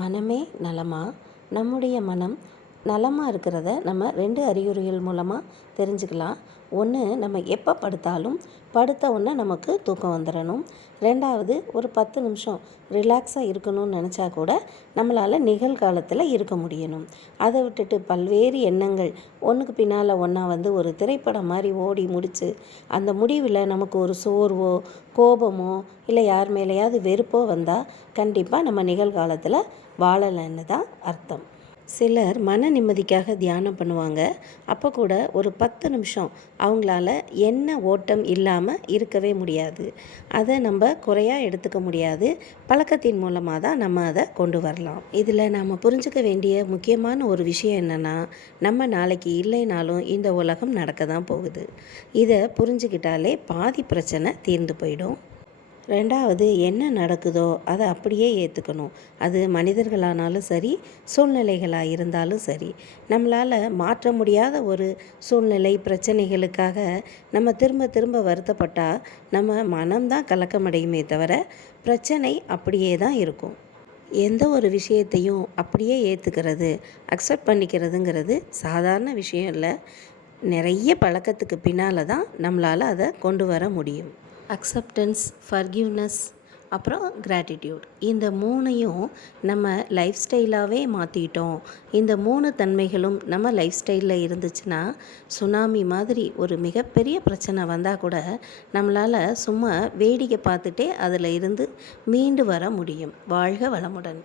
மனமே நலமா? நம்முடைய மனம் நலமாக இருக்கிறத நம்ம 2 அறிகுறிகள் மூலமாக தெரிஞ்சுக்கலாம். ஒன்று, நம்ம எப்போ படுத்தாலும் படுத்த உடனே நமக்கு தூக்கம் வந்துடணும். 2வது, ஒரு 10 நிமிஷம் ரிலாக்ஸாக இருக்கணும்னு நினச்சா கூட நம்மளால் நிகழ்காலத்தில் இருக்க முடியணும். அதை விட்டுட்டு பல்வேறு எண்ணங்கள் ஒன்றுக்கு பின்னால் ஒன்றா ஒரு திரைப்படம் மாதிரி ஓடி முடித்து அந்த முடிவில் நமக்கு ஒரு சோர்வோ கோபமோ இல்லை யார் மேலேயாவது வெறுப்போ வந்தால் கண்டிப்பாக நம்ம நிகழ்காலத்தில் வாழலைன்னு தான் அர்த்தம். சிலர் மன நிம்மதிக்காக தியானம் பண்ணுவாங்க. அப்போ கூட ஒரு 10 நிமிஷம் அவங்களால எண்ண ஓட்டம் இல்லாமல் இருக்கவே முடியாது. அதை நம்ம குறையாக எடுத்துக்க முடியாது. பழக்கத்தின் மூலமாக தான் நம்ம அதை கொண்டு வரலாம். இதில் நாம் புரிஞ்சுக்க வேண்டிய முக்கியமான ஒரு விஷயம் என்னென்னா, நம்ம நாளைக்கு இல்லைனாலும் இந்த உலகம் நடக்க தான் போகுது. இதை புரிஞ்சுக்கிட்டாலே பாதி பிரச்சனை தீர்ந்து போயிடும். 2வது, என்ன நடக்குதோ அதை அப்படியே ஏற்றுக்கணும். அது மனிதர்களானாலும் சரி, சூழ்நிலைகளாக இருந்தாலும் சரி. நம்மளால் மாற்ற முடியாத ஒரு சூழ்நிலை பிரச்சனைகளுக்காக நம்ம திரும்ப திரும்ப வருத்தப்பட்டால் நம்ம மனம்தான் கலக்கமடையுமே தவிர பிரச்சனை அப்படியே தான் இருக்கும். எந்த ஒரு விஷயத்தையும் அப்படியே ஏற்றுக்கிறது, அக்செப்ட் பண்ணிக்கிறதுங்கிறது சாதாரண விஷயம் இல்லை. நிறைய பழக்கத்துக்கு பின்னால் தான் நம்மளால் அதை கொண்டு வர முடியும். அக்செப்டன்ஸ், ஃபர்கிவ்னஸ், அப்புறம் கிராட்டிடியூட், இந்த 3ஐயும் நம்ம லைஃப் ஸ்டைலாகவே மாற்றிட்டோம். இந்த 3 தன்மைகளும் நம்ம லைஃப் ஸ்டைலில் இருந்துச்சுன்னா சுனாமி மாதிரி ஒரு மிகப்பெரிய பிரச்சனை வந்தால் கூட நம்மளால் சும்மா வேடிக்கை பார்த்துட்டே அதில் இருந்து மீண்டு வர முடியும். வாழ்க வளமுடன்.